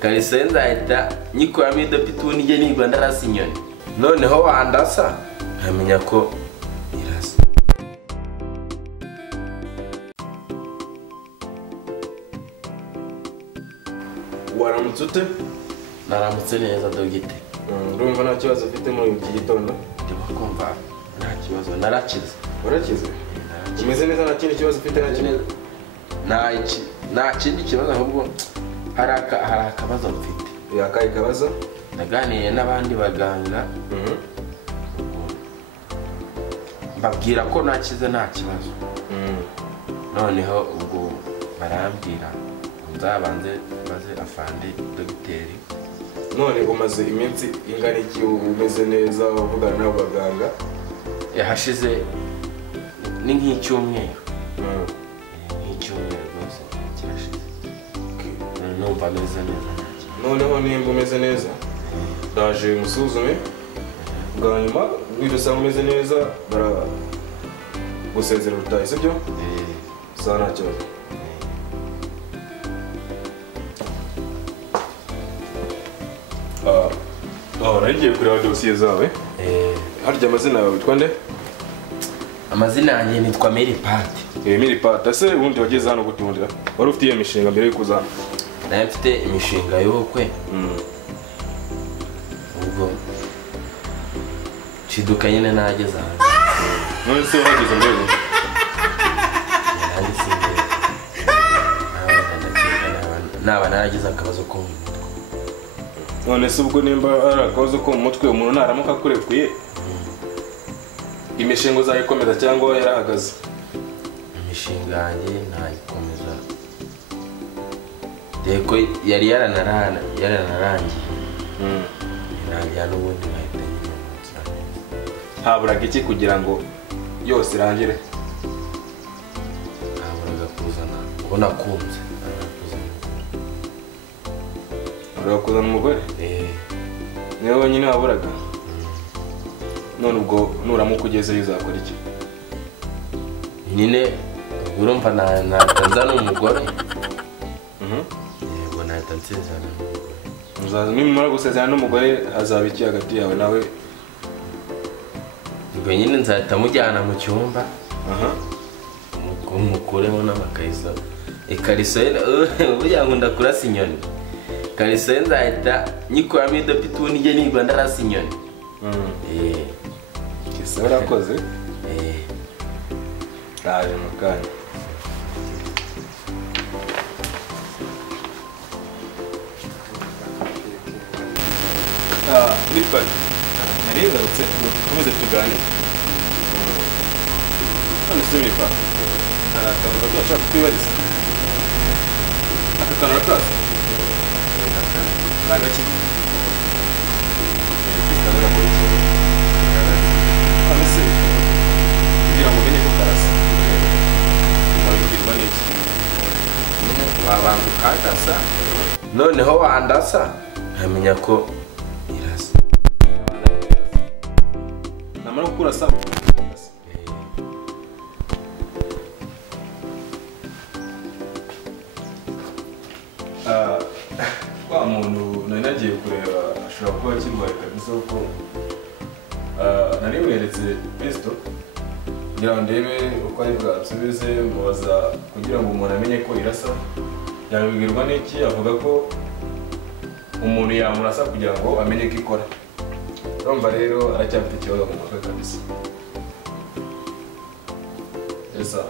kariso nzahita nyikuramo idopituni ijye nirwa ndarasa inyoni noneho wandasa nkamenya ko irasa. Waramutse ute? Naramutse neza dogite. Urumva nta kibazo ufite muri iki gitondo? Ndimo kumva nta kibazo, narakize. Warakize? Umeze neza, nta kindi kibazo ufite na kimwe? Nta kindi kibazo, ahubwo hari akabazo mfite. Akahe kabazo? Naganiriye n'abandi baganga mbabwira ko nakize nta kibazo. Noneho ubwo barambwira nzabanze maze afande dogiteri. None umaze iminsi ingana iki umeze neza wavugana n'abo baganga? Yahashize ni nk'icyumweru. Nk'icyumweru rwose kirashize. Numva meze neza. Noneho nimba umeze neza ndaje musuzume bwa nyuma nidusanga umeze neza baragusezera utahe, sibyo? Sawa, nta kibazo. Nagiye kureba dosiye zawe. Harya amazina yawe witwa nde? Amazina yanjye nitwa Meripati. Meripati. Ese ubundi wageze hano gutundira? Wari ufite iyo mishinga mbere yo kuza hano? Nari mfite imishinga y'ubukwe. Ubwo shiduka nyine nageze hano. None se wageze mbere? Naba naragize akabazo ko mu mutwe. None se ubwo nimba ari akabazo ko mu mutwe umuntu naramuka akurekuye imishinga uzayikomeza cyangwa yarahagaze? Imishinga yanjye ntayikomeza. Deko yari yaranarangiye. Ntangira n'ubundi nahita nyine. Haburaga iki kugira ngo yose irangire? Haburaga kuzana ubwo nakunze. Urakuzana umugore? Niwe wenyine waburaga? None ubwo nuramuka ugezeyo uzakora iki? Nyine urumva nzana umugore. Yego, nahita nsezerana n'umugore. Nimara gusezerana n'umugore hazaba iki hagati yawe nawe? Ubwo nyine nzahita mujyana mu cyumba. Mukureho n'amakariso. Ikariso burya nkunda kurasa inyoni. Kariso nzahita nyikuramo idopituni ijye nirwa ndarasa inyoni. Kisa warakoze? Ndaje mu kanya. Meripati, nari ngarutse dukomeze tuganire. None se Meripati, hari akantu gato nshaka kwibariza. Aka kantu urakazi? Nagaki? Kizabura muri iki? None se kugira ngo umenye ko karasa wabibwirwa n'iki? Wabanza ukandasa noneho wandasa nkamenya ko irasa. Namara kukurasa wa muntu nari nagiye kureba ashobora kuba akirwaye kabisa kuko nari mweretse pisto kugira ngo ndebe uko ari bwansubize, mubaza kugira ngo umuntu amenye ko irasa. Yabibwirwa n'iki? Avuga ko umuntu yamurasa kugira ngo amenye ko ikora. Urumva rero aracyafite ikibazo mu mutwe kabisa. Esa